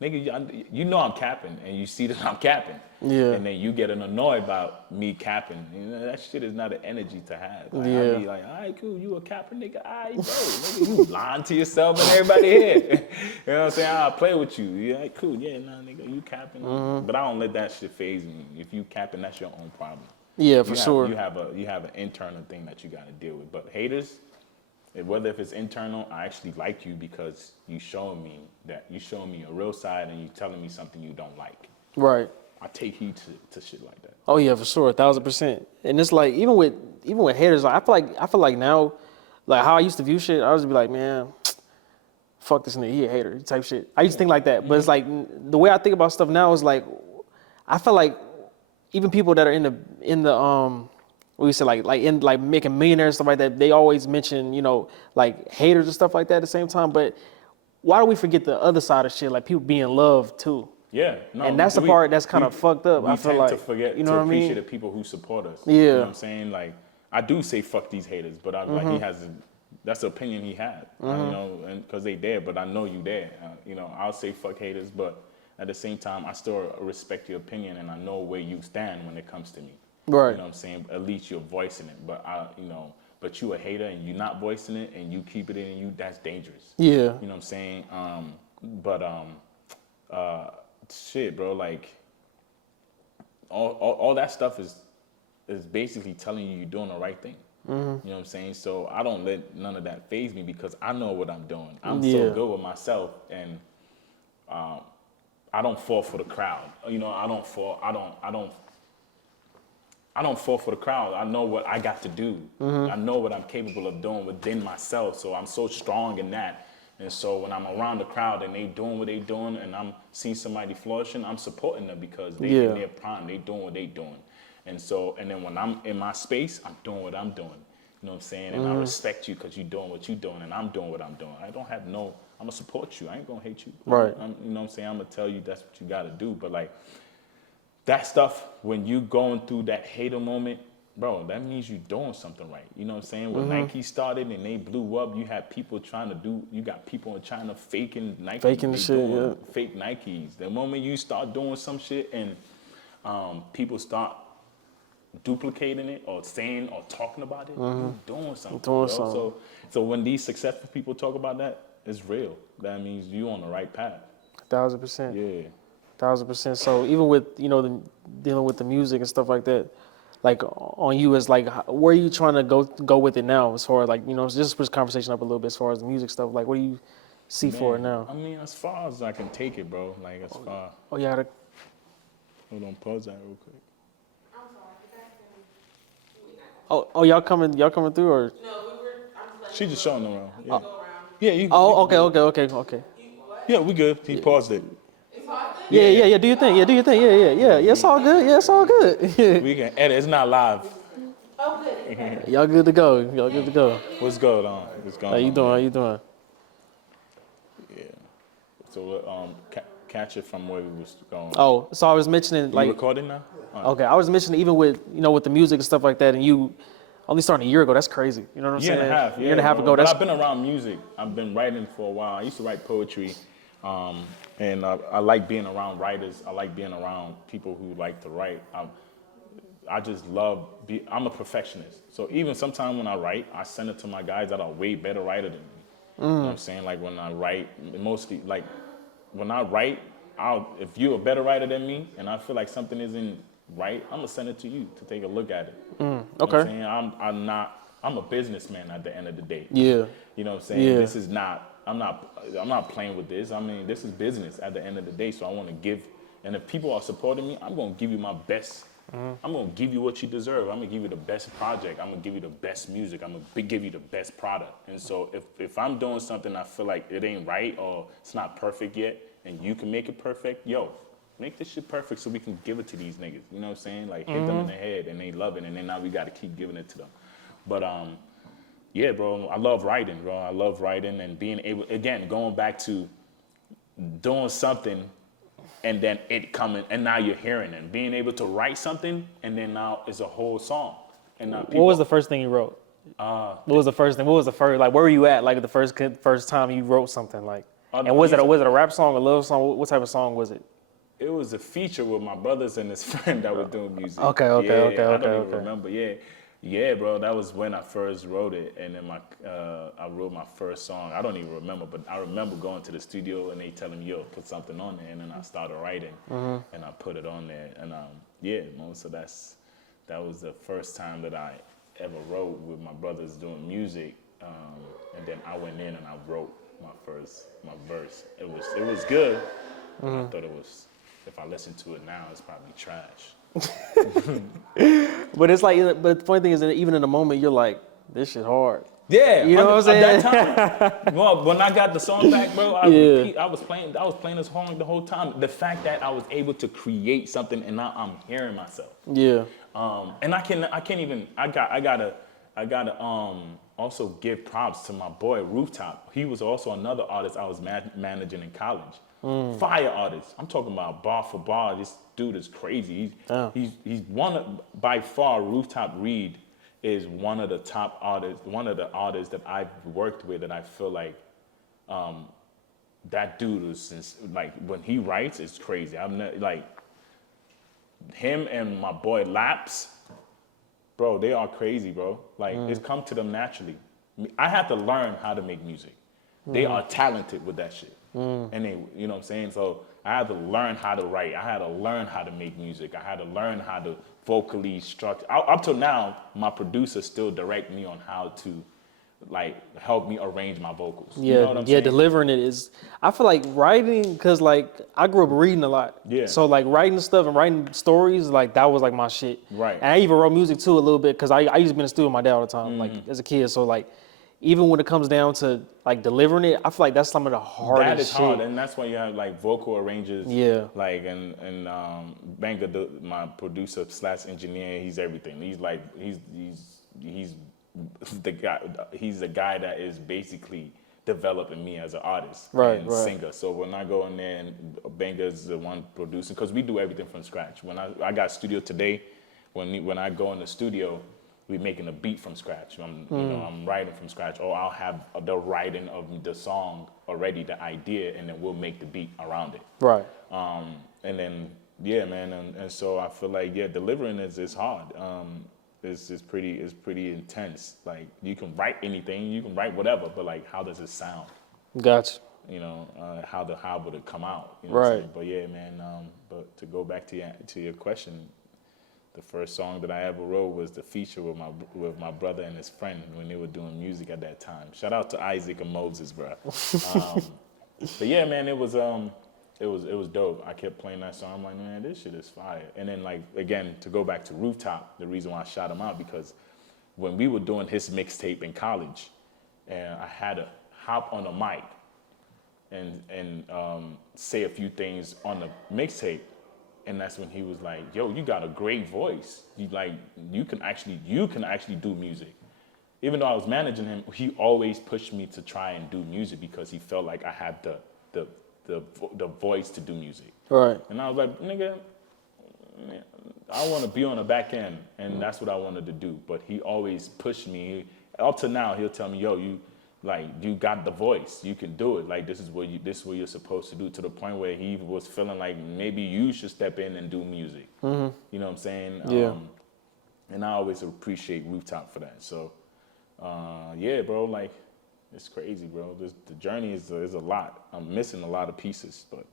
nigga, you know I'm capping, and you see that I'm capping. Yeah. And then you getting annoyed about me capping. You know, that shit is not an energy to have. Like, Yeah. I be like, all right, cool, you a capper, nigga. All right, bro. Nigga, you lying to yourself and everybody here. You know what I'm saying? I'll play with you. Yeah, like, cool. Yeah, nah, nigga, you capping. But I don't let that shit phase me. If you capping, that's your own problem. Yeah, for sure. You have an internal thing that you got to deal with. But haters, whether if it's internal, I actually like you because you showing me a real side and you telling me something you don't like. Right. I take heed to shit like that. Oh yeah, for sure, 1,000%. And it's like even with haters, like, I feel like now, like how I used to view shit, I used to be like, man, fuck this nigga, he a hater type shit. I used to think like that, but it's like the way I think about stuff now is like, I feel like even people that are in the what you say like making millionaires stuff like that, they always mention like haters and stuff like that at the same time. But why do we forget the other side of shit, like people being loved too? Yeah, no, and that's the part that's kind of fucked up. I feel like to forget you know to what I mean? appreciate the people who support us. Yeah, you know what I'm saying? Like I do say fuck these haters, but like he has that's the opinion he had, you know, and because they there, but I know you there. I'll say fuck haters, but at the same time, I still respect your opinion and I know where you stand when it comes to me. Right. You know what I'm saying? At least you're voicing it, but but you a hater and you're not voicing it and you keep it in you. That's dangerous. Yeah. You know what I'm saying? Shit, bro, like all that stuff is basically telling you you're doing the right thing. You know what I'm saying? So I don't let none of that faze me because I know what I'm doing. I'm so good with myself, and I don't fall for the crowd. I don't fall for the crowd. I know what I got to do. I know what I'm capable of doing within myself. So I'm so strong in that. And so when I'm around the crowd and they doing what they doing and I'm seeing somebody flourishing, I'm supporting them because they in their prime, they doing what they doing. And then when I'm in my space, I'm doing what I'm doing. You know what I'm saying? And I respect you because you're doing what you're doing and I'm doing what I'm doing. I'm gonna support you. I ain't gonna hate you. Right. You know what I'm saying? I'm gonna tell you that's what you gotta do. But like that stuff, when you going through that hater moment, bro, that means you're doing something right. You know what I'm saying? When Nike started and they blew up, you got people in China faking Nike. Faking the shit, yeah. Fake Nikes. The moment you start doing some shit and people start duplicating it or saying or talking about it, you're doing something. So when these successful people talk about that, it's real. That means you on the right path. 1,000%. Yeah. 1,000%. So even with dealing with the music and stuff like that, like on you is like where are you trying to go with it now as far as like just push conversation up a little bit as far as the music stuff, like what do you see for it now? I mean, as far as I can take it, bro, like as far yeah, hold on, pause that real quick. y'all coming through or She just showing them around. Yeah. You okay. Yeah, we good. He paused it. Yeah. Do your thing. Yeah. It's all good. Yeah, it's all good. We can edit. It's not live. Y'all good to go. What's going on? How you doing? Yeah. So catch it from where we was going. Oh, so I was mentioning like. You recording now? Right. Okay, I was mentioning even with with the music and stuff like that, and you only started a year ago. That's crazy. You know what I'm saying? Year and a half ago. But I've been around music. I've been writing for a while. I used to write poetry. And I like being around writers. I like being around people who like to write. I just love, I'm a perfectionist. So even sometimes when I write, I send it to my guys that are way better writer than me. You know what I'm saying? Like when I write, mostly like when I write, if you're a better writer than me and I feel like something isn't right, I'm gonna send it to you to take a look at it. Okay. You know what I'm saying? I'm a businessman at the end of the day. Yeah. You know what I'm saying? Yeah. This is not, I'm not playing with this. I mean, this is business at the end of the day. So I want to give, and if people are supporting me, I'm going to give you my best. I'm going to give you what you deserve. I'm going to give you the best project. I'm going to give you the best music. I'm going to give you the best product. And so if I'm doing something I feel like it ain't right or it's not perfect yet, and you can make it perfect, make this shit perfect so we can give it to these niggas. You know what I'm saying? Like hit them in the head and they love it, and then now we got to keep giving it to them. But yeah, bro, I love writing, bro. I love writing and being able, again, going back to doing something and then it coming, and now you're hearing it. Being able to write something and then now it's a whole song. And now what was the first thing you wrote? What was the first thing? What was the first, like, where were you at, like, the first time you wrote something, like? And was it a rap song, a love song? What type of song was it? It was a feature with my brothers and his friend that were doing music. Okay. I don't even remember. Yeah, bro. That was when I first wrote it, and then I wrote my first song. I don't even remember, but I remember going to the studio and they telling me, "Yo, put something on there," and then I started writing, and I put it on there, and so that was the first time that I ever wrote with my brothers doing music, and then I went in and I wrote my verse. It was good. But I thought it was. If I listen to it now, it's probably trash. But it's like, but the funny thing is that even in the moment, you're like, this shit hard. Yeah, you know what I'm saying? At that time, well, when I got the song back, bro, I was playing this song the whole time. The fact that I was able to create something and now I'm hearing myself. Yeah. And I gotta also give props to my boy Rooftop. He was also another artist I was managing in college. Fire artist. I'm talking about bar for bar. This dude is crazy. He's by far, Rooftop Reed is one of the top artists, one of the artists that I've worked with that I feel like that dude is like when he writes, it's crazy. I'm not, like him and my boy Laps, bro, they are crazy, bro. Like it's come to them naturally. I had to learn how to make music. They are talented with that shit. And they, you know what I'm saying? So I had to learn how to write. I had to learn how to make music. I had to learn how to vocally structure. Up till now, my producer still direct me on how to like help me arrange my vocals. Yeah, you know what I'm saying? delivering it is. I feel like writing, because like I grew up reading a lot. Yeah. So like writing stuff and writing stories, like that was like my shit. Right. And I even wrote music too a little bit because I used to be in the studio with my dad all the time, like as a kid. So like even when it comes down to like delivering it, I feel like that's some of the hardest That is shit. hard, and that's why you have like vocal arrangers. Yeah. Like and Banga, my producer / engineer, he's everything. He's like he's the guy. He's the guy that is basically developing me as an artist and singer. So when I go in there and Banga's the one producing, because we do everything from scratch. When I got studio today, when I go in the studio, we're making a beat from scratch. I'm writing from scratch, or I'll have the writing of the song already, the idea, and then we'll make the beat around it. Right. And then man, and so I feel like delivering is hard. It's pretty intense. Like you can write anything, you can write whatever, but like how does it sound? Gotcha. You know, how would it come out? You know right. What I'm saying? But yeah, man. But to go back to your question. The first song that I ever wrote was the feature with my brother and his friend when they were doing music at that time. Shout out to Isaac and Moses, bro. But yeah, man, it was dope. I kept playing that song. I'm like, man, this shit is fire. And then like again, to go back to Rooftop, the reason why I shot him out because when we were doing his mixtape in college, and I had to hop on a mic and say a few things on the mixtape. And that's when he was like, "Yo, you got a great voice. You can actually do music." Even though I was managing him, he always pushed me to try and do music because he felt like I had the voice to do music. Right. And I was like, "Nigga, I want to be on the back end, and that's what I wanted to do." But he always pushed me. Up to now, he'll tell me, "Yo, you got the voice. You can do it. Like this is what you're supposed to do." To the point where he was feeling like maybe you should step in and do music. Mm-hmm. You know what I'm saying? Yeah. And I always appreciate Rooftop for that. So, bro, like it's crazy, bro. The journey is a lot. I'm missing a lot of pieces, but.